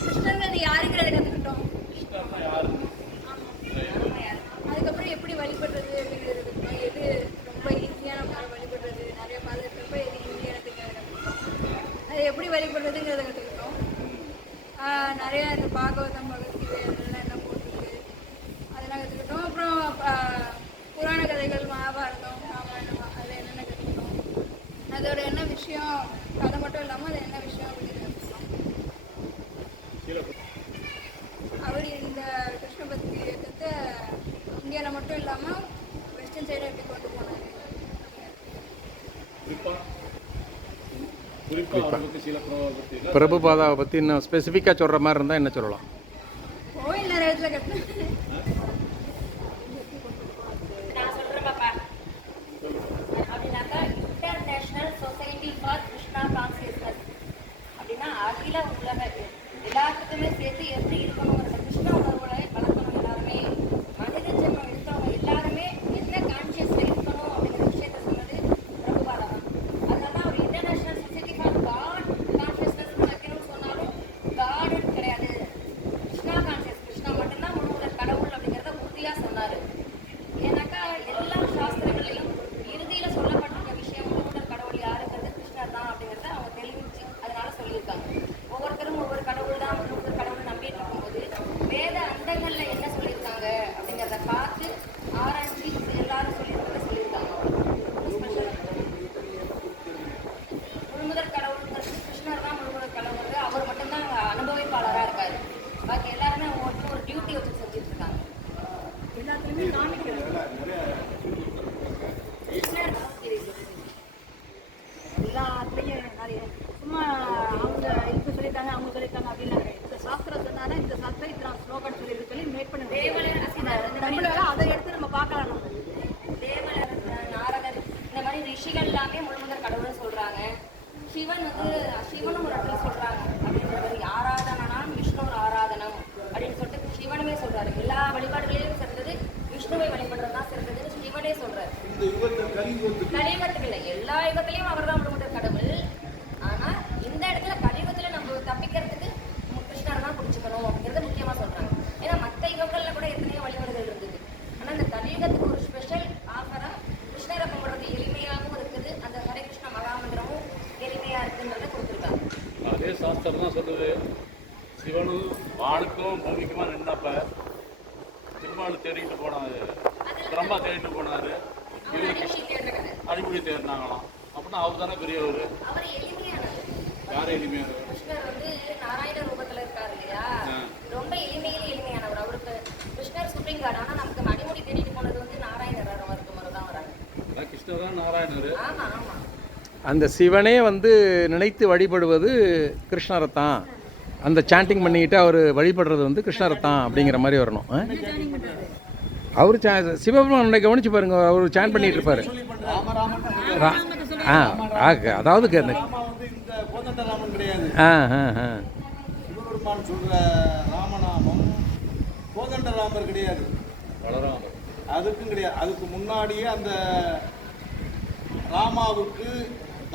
கிருஷ்ணன் யாருங்கிறத கற்றுக்கிட்டோம். அதுக்கப்புறம் எப்படி வழிபடுறது அப்படிங்கிறது கற்றுக்கிட்டோம். எது ரொம்ப ஈஸியான வழிபடுறது, நிறைய பாதுகாப்ப எது ஈஸியானதுங்கிறத கற்றுக்கிட்டோம். அது எப்படி வழிபடுறதுங்கிறத கற்றுக்கிட்டோம். நிறையா இந்த பாகவதம் பகவத்கீதை அதெல்லாம் என்ன போட்டிருக்கு அதெல்லாம் கற்றுக்கிட்டோம். அப்புறம் புராண கதைகள், மகாபாரதம், ராமாயணம் அதில் என்னென்ன கற்றுக்கிட்டோம், அதோட என்ன விஷயம், கதை மட்டும் இல்லாமல் அது என்ன விஷயம் அப்படின்னு கற்றுக்கிட்டோம். அவர் இந்த கிருஷ்ண பக்தி இயக்கத்தை இந்தியாவில் மட்டும் இல்லாமல் வெஸ்டர்ன் சைடை எப்படி கொண்டு போனார். பிரபுபாதாவை பற்றி இன்னும் ஸ்பெசிஃபிக்காக சொல்கிற மாதிரி இருந்தால் என்ன சொல்லலாம்? கோயில் நிறைய இடத்துல கட்டினேன். நான் சொல்கிறேன் பாப்பா. அப்படின்னாக்கா international society for Krishna consciousness அப்படின்னா அகில உலக எல்லாத்துக்குமே சேர்த்து எப்படி இருக்கணுங்கிற கிருஷ்ண உணர்வுகளை வளர்க்கணும். எல்லாருமே மனித ஜென்மம் எடுத்தவங்க எல்லாருமே என்ன கான்சியஸில் இருக்கணும் அப்படிங்கிற விஷயத்த சொன்னது பிரபுபாதா தான். அதனால தான் அவர் international society for God consciousness வைக்கணும்னு சொன்னாலும் காடுன்னு கிடையாது, கிருஷ்ணா கான்சியஸ், கிருஷ்ணா மட்டும்தான் முழு கடவுள் அப்படிங்கிறத உறுதியாக சொன்னார். ஏன்னாக்கா எல்லா சாஸ்திரங்களையும் இறுதியில் சொல்லப்பட்டிருக்க விஷயம் முழு கடவுள் யாருங்கிறது கிருஷ்ணர் தான் அப்படிங்கிறத அவங்க தெளிவிச்சு அதனால சொல்லியிருக்காங்க. ஒவ்வொருத்தரும் ஒவ்வொரு கடவுள் தான் முழு கடவுள் நம்பிட்டு இருக்கும்போது வேத அண்டங்களில் என்ன சொல்லியிருக்காங்க அப்படிங்கிறத பார்த்து ஆராய்ச்சி எல்லாரும் சொல்லியிருக்காங்க. முழுமுதற் கடவுள்ங்கிறது கிருஷ்ணர் தான் முழுமுதற் கடவுள், அவர் மட்டும்தான் அனுபவிப்பாளராக இருக்காரு. பாக்கி எல்லாருமே ஒவ்வொருத்தரும் ஒரு டியூட்டி வச்சு செஞ்சுட்டு இருக்காங்க. எல்லாத்துலேயுமே காமிக்கிறது எல்லாத்துலேயும் நிறைய சும்மா அவங்க இதுக்கு சொல்லிட்டாங்க அவங்க சொல்லிட்டாங்க அப்படின்லாம் கிடையாது. இந்த சாஸ்திரம் சொன்னாங்கன்னா இந்த சாஸ்திரம் இத்தனை ஸ்லோகன் சொல்லி சொல்லி மேக் பண்ண நம்மளால அதை எடுத்து நம்ம பார்க்கலாம். நம்ம தேவலர், நாரதர் இந்த மாதிரி ரிஷிகள் எல்லாமே முழுமுதற் கடவுள்னு சொல்றாங்க. சிவன் சிவனும் ஒரு இடத்துல சொல்றாங்க அப்படின்ற மாதிரி ஆராதனாம் விஷ்ணு ஆராதனம் அப்படின்னு சொல்லிட்டு சிவனுமே சொல்றாரு. எல்லா வழிபாடுகளையும் சிறந்தது விஷ்ணுவை வழிபடுறது தான் சிறந்ததுன்னு சிவனே சொல்றாரு. கலியுகத்துக்கு இல்லை, எல்லா யுகத்திலையும் அவர் தான் முழுமுதற் கடவுள். ஆனா இந்த இடத்துல கலியுகத்துல நம்ம தப்பிக்கிறதுக்கு கிருஷ்ணர் தான் பிடிச்சிக்கணும் அப்படிங்கிறத முக்கியமா சொல்றாங்க. ஏன்னா மற்ற யுகங்கள்ல கூட எத்தனையோ வழிபாடுகள் இருந்தது. ஆனா இந்த கலியுகத்துக்கு ஒரு ஸ்பெஷல் ஆஃபரா கிருஷ்ணரை கும்பிடுறது எளிமையாகவும் இருக்குது, அந்த ஹரே கிருஷ்ண மகாமந்திரமும் எளிமையா இருக்குன்றத கொடுத்துருக்காங்க. அதே சாஸ்திரம் தான் சொல்லுது, சிவனும் வானுக்கும் பூமிக்குமா நின்னப்ப திருமால் தேடிட்டு போனாரு, பிரம்மா தேடிட்டு போனாரு, அடிப்படை தேடினாங்களாம். அப்படின்னா அவர் தானே பெரியவர். அவர் எளிமையானது. யாரும் எளிமையானவர்? கிருஷ்ணர் நாராயண ரூபத்துல இருக்காரு இல்லையா, ரொம்ப எளிமையானவர். அவருக்கு கிருஷ்ணர் சுப்ரீம் காட். ஆனா நமக்கு மணிமுடி தேடிட்டு போனது நாராயணர் அவருக்கு முறைதான் வராங்க. கிருஷ்ணர் தான் நாராயணர். ஆமா ஆமா. அந்த சிவனே நினைத்து வழிபடுவது கிருஷ்ணரை தான், அந்த சாண்டிங் பண்ணிக்கிட்டு அவர் வழிபடுறது கிருஷ்ணரை தான் அப்படிங்கிற மாதிரி வரணும். அவர் சிவபெருமானை கவனிச்சு பாருங்க, அவர் சாண்ட் பண்ணிட்டு இருப்பாரு. அதாவது சிவபெருமான் சொல்ற ராமநாமம் கோதண்டராமர் கிடையாது, அதுக்கும் கிடையாது. அதுக்கு முன்னாடியே அந்த ராமாவுக்கு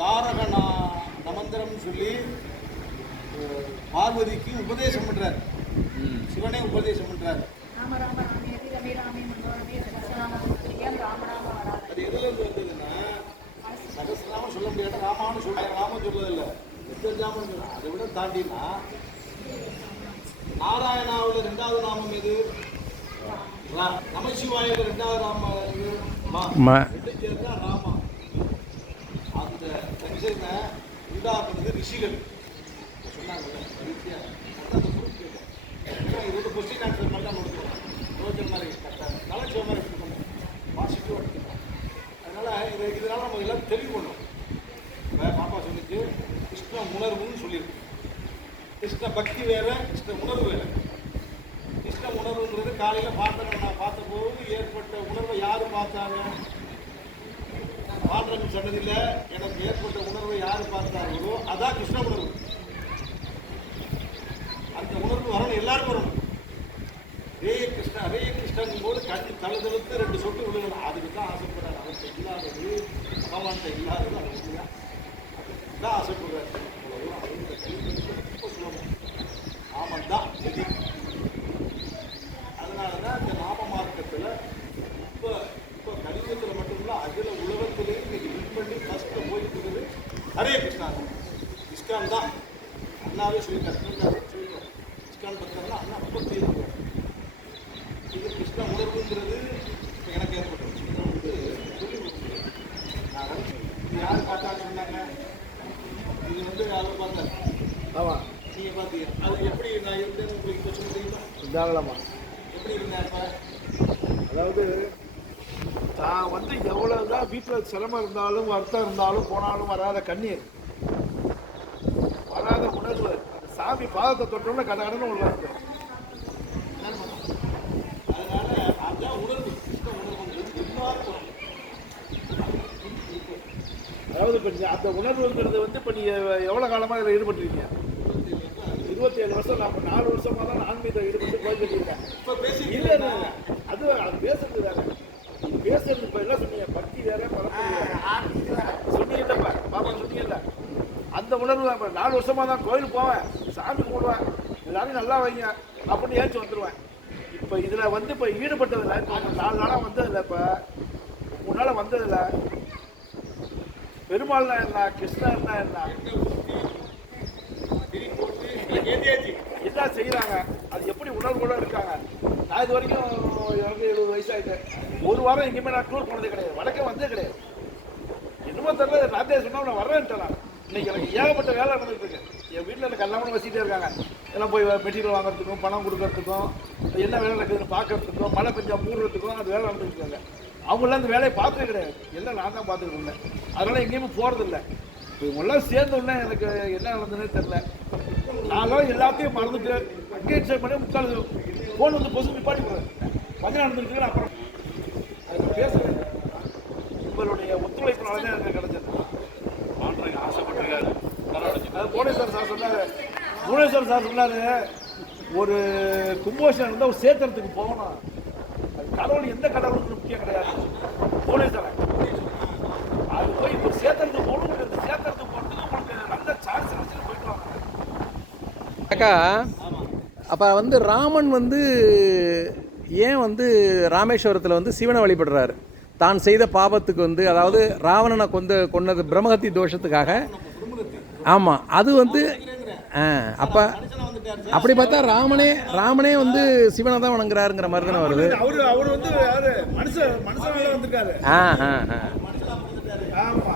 தாரக நமந்திரம் சொல்லி பார்வதிக்கு உபதேசம் பண்றார், சிவனே உபதேசம் பண்றார். அது எதுல இருந்து வந்ததுன்னா, சகஸ்ரநாமம் சொல்ல முடியாது, ராமான்னு சொல்றாங்க. ராமன் சொல்றதில்லை, நித்தஜாமன் சொல்றாங்க. அதை விட தாண்டினா நாராயணாவில் 2வது நாமம் எது? நமசிவாயில 2வது நாமம் எது? ரெண்டு சேர்ந்தா ராமா. அந்த கன்சர்னை உண்டாக்குனது ரிஷிகள் சொன்னாங்க. இது கொஸ்டின் ஆன்சர் மாதிரி தான் முடிக்கிறோம். ரோஜன் மாதிரி கரெக்டாக நலச்சிவ மாதிரி எடுத்துக்கணும், பாசிட்டிவாக எடுத்துக்கணும். அதனால் இதனால் நம்ம எல்லாம் தெளிவு பண்ணணும். இப்போ பாப்பா சொல்லிச்சு கிருஷ்ண உணர்வுன்னு சொல்லியிருக்கு. கிருஷ்ண பக்தி வேறு, கிருஷ்ண உணர்வு வேறு. கிருஷ்ண உணர்வுங்கிறது காலையில் நான் பார்த்தபோது ஏற்பட்ட உணர்வை யார் பார்த்தாங்க? பாண்டவன் சொன்னதில்லை, எனக்கு ஏற்பட்ட உணர்வை யார் பார்த்தார்களோ அதான் கிருஷ்ண உணர்வு. அந்த உணர்வு வரணும், எல்லாருக்கும் வரணும். ஹரே கிருஷ்ணன் போது கண்ணு தழுதழுத்து 2 சொட்டு விழுகணும். அதுக்கு தான் ஆசைப்படுறாரு. அவர்கிட்ட இல்லாதது, பகவான்கிட்ட இல்லாதது அது தான் ஆசைப்படுறாரு. ரொம்ப சுலபம். ராமன் தான் எதி. அதனால தான் இந்த நாம மார்க்கத்தில் இப்போ இப்போ கலியுகத்தில் மட்டும் இல்லை, அகில உலகத்திலேயே இன்னைக்கு வின் பண்ணி ஃபஸ்ட்டு போயிட்டு இருக்குது ஹரே கிருஷ்ணா. இஸ்கான் தான் அண்ணாவே சொல்லிட்டார். இஸ்கான் பக்தர்னா அண்ணா ரொம்ப தீர்வு. இது கிருஷ்ண உணர்வுங்கிறது எனக்கு ஏற்பட்டது. இதை வந்து சொல்லி கொடுத்துருக்கேன். நான் இது யார் பார்த்தான்னு சொன்னாங்க. இது வந்து அவர் பார்த்தார். ஆமாம், நீங்கள் பார்த்தீங்க. அது எப்படி நான் இருந்தேன்னு உங்களுக்கு இப்போ சொல்ல தெரியுமா? இதாகலாமா எப்படி இருந்தேன் அப்போ? அதாவது நான் வந்து எவ்வளோதான் வீட்டில் சிரமம் இருந்தாலும் வருத்தம் இருந்தாலும் போனாலும் வராத கண்ணீர், வராத உணர்வு, அந்த சாமி பாதத்தை தொட்டோம்னா கடன்னு ஒரு வருது. அதனால அதுதான் உணர்வு. எல்லாருக்கும் அதாவது இப்போ அந்த உணர்வுங்கிறது வந்து இப்போ நீங்கள் எவ்வளோ காலமாக இதில் ஈடுபட்டுருக்கீங்க? 27 வருஷம். நான் இப்போ 4 வருஷமாக தான் ஆன்மீகத்தில் ஈடுபட்டு போய் கட்டியிருக்கேன். இப்போ பேசி இல்லை அது பேசுறது வேறு. பேசுறது இப்போ எல்லாம் சொன்னீங்க, பக்தி வேற சொன்னீங்கல்லப்பா பாப்பா, சொன்னீங்கல்ல அந்த உணர்வு. இப்போ 4 வருஷமாக தான் கோயிலுக்கு போவேன், சாமி கும்பிடுவேன், எல்லாரும் நல்லா வைங்க அப்படின்னு ஏற்றி வந்துடுவேன். இப்போ இதில் வந்து இப்போ ஈடுபட்டதில்லை. இப்போ 4 நாளாக வந்ததில்லை. இப்போ 3 நாளாக வந்ததில்லை. பெருமாள்னா என்ன, கிருஷ்ணர்னா என்ன என்ன செய்கிறாங்க, அது எப்படி உணர்வோட இருக்காங்க. நான் இது வரைக்கும் எனக்கு 70 வயசாகிட்டு ஒரு வாரம் எங்கேயுமே நான் டூர் போனதே கிடையாது. வடக்கே வந்தே கிடையாது. என்னமோ தெரியல, நாத்தே சொன்னால் நான் வரேன்ட்டேன். நான் இன்னைக்கு எனக்கு ஏகப்பட்ட வேலை நடந்துட்டு இருக்கு. என் வீட்டில் எனக்கு எல்லாமே வசிட்டே இருக்காங்க. எல்லாம் போய் மெட்டீரியல் வாங்குறதுக்கும், பணம் கொடுக்கறதுக்கும், என்ன வேலை நடக்குதுன்னு பார்க்கறதுக்கும், மழை பெஞ்சா மூடுறதுக்கும் அது வேலை நடந்துட்டு இருக்காங்க. அவங்களாம் அந்த வேலையை பார்த்தே கிடையாது. எல்லாம் நான் தான் பார்த்துட்டு இருந்தேன். அதனால எங்கேயுமே போகிறதில்லை. இவங்கெல்லாம் சேர்ந்த உடனே எனக்கு என்ன நடந்ததுன்னே தெரில. நாங்களும் எல்லாத்தையும் மறந்துட்டு அங்கேயே பண்ணி 3 ஃபோன் வந்து பொசு நிப்பாட்டி போடுறேன். 14 நடந்துருக்கு. அப்புறம் அதுக்கு பேசுகிறேன். உங்களுடைய ஒத்துழைப்புனால தான் எனக்கு கிடைச்சது. மாற்றங்க ஆசைப்பட்டிருக்காரு. அது புவனேஸ்வர் சார் சொன்னார். புவனேஸ்வர் சார் சொன்னார், ஒரு கும்போஷன் இருந்தால் ஒரு சேத்திரத்துக்கு போகணும். அது கடவுள் எந்த கடவுளுக்கு முக்கியம் கிடையாது. புவனேஸ்வரன் அது போய் ஒரு சேத்திரத்துக்கு போகணும். இந்த சேத்திரத்துக்கு போகிறதுக்கு உங்களுக்கு நல்ல சான்ஸ் கிடைச்சிட்டு போயிட்டு வாங்க. அக்கா, அப்போ வந்து ராமன் வந்து ஏன் வந்து ராமேஸ்வரத்தில் வந்து சிவனை வழிபடுறாரு? தான் செய்த பாபத்துக்கு வந்து, அதாவது ராவணனை கொன்னது பிரம்மஹத்தி தோஷத்துக்காக. ஆமாம், அது வந்து அப்போ அப்படி பார்த்தா ராமனே வந்து சிவனை தான் வணங்குறாருங்கிற மாதிரி தானே வருது. அவர் வந்து யாரு மனுஷனால வந்திருக்காரு. ஆமா,